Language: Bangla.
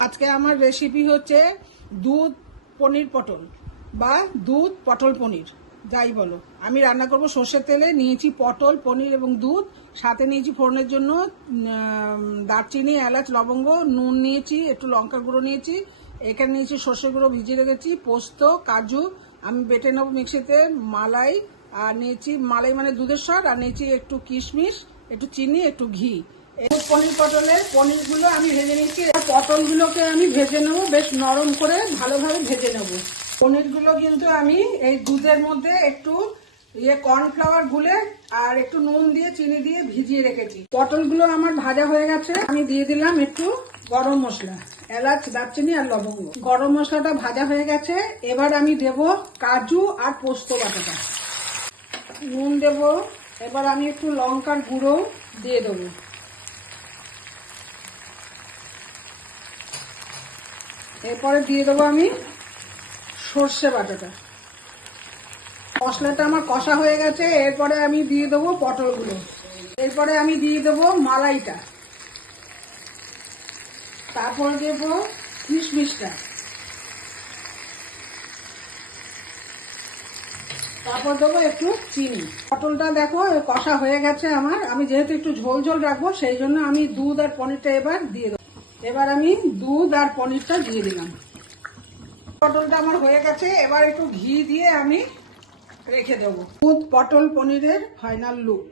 আজকে আমার রেসিপি হচ্ছে দুধ পনির পটল বা দুধ পটল পনির, যাই বলো। আমি রান্না করব সর্ষের তেলে। নিয়েছি পটল, পনির এবং দুধ। সাথে নিয়েছি ফোড়নের জন্য দারচিনি, এলাচ, লবঙ্গ, নুন নিয়েছি, একটু লঙ্কা গুঁড়ো নিয়েছি। এখানে নিয়েছি সর্ষে গুঁড়ো ভিজিয়ে রেখেছি, পোস্ত, কাজু আমি বেটে নেবো মিক্সিতে, মালাই আর নিয়েছি, মালাই মানে দুধের স্বাদ, আর নিয়েছি একটু কিশমিশ, একটু চিনি, একটু ঘি। পনির পটলের পনিরগুলো আমি ভেজে নিচ্ছি। পটলগুলোকে আমি ভেজে নেবো, বেশ নরম করে ভালোভাবে ভেজে নেবো। পনিরগুলো কিন্তু আমি এই দুধের মধ্যে একটু কর্নফ্লাওয়ার গুলে আর একটু নুন দিয়ে চিনি দিয়ে ভিজিয়ে রেখেছি। পটলগুলো আমার ভাজা হয়ে গেছে। আমি দিয়ে দিলাম একটু গরম মশলা, এলাচ, দারচিনি আর লবঙ্গ। গরম মশলাটা ভাজা হয়ে গেছে। এবার আমি দেব কাজু আর পোস্ত বাটাটা, নুন দেব। এবার আমি একটু লঙ্কার গুঁড়ো দিয়ে দেবো। এরপরে দিয়ে দেবো আমি সর্ষে বাটাটা। মশলাটা আমার কষা হয়ে গেছে। এরপরে আমি দিয়ে দেবো পটলগুলো। এরপরে আমি দিয়ে দেবো মালাইটা, তারপর দেবো কিশমিশটা, তারপর দেবো একটু চিনি। পটলটা দেখো কষা হয়ে গেছে আমার। আমি যেহেতু একটু ঝোল ঝোল রাখবো, সেই জন্য আমি দুধ আর পনিরটা এবার দিয়ে দেবো। এবার আমি দুধ আর পনিরটা দিয়ে দিলাম। পটলটা আমার হয়ে গেছে। এবার একটু ঘি দিয়ে আমি রেখে দেবো। দুধ পটল পনিরের ফাইনাল লুক।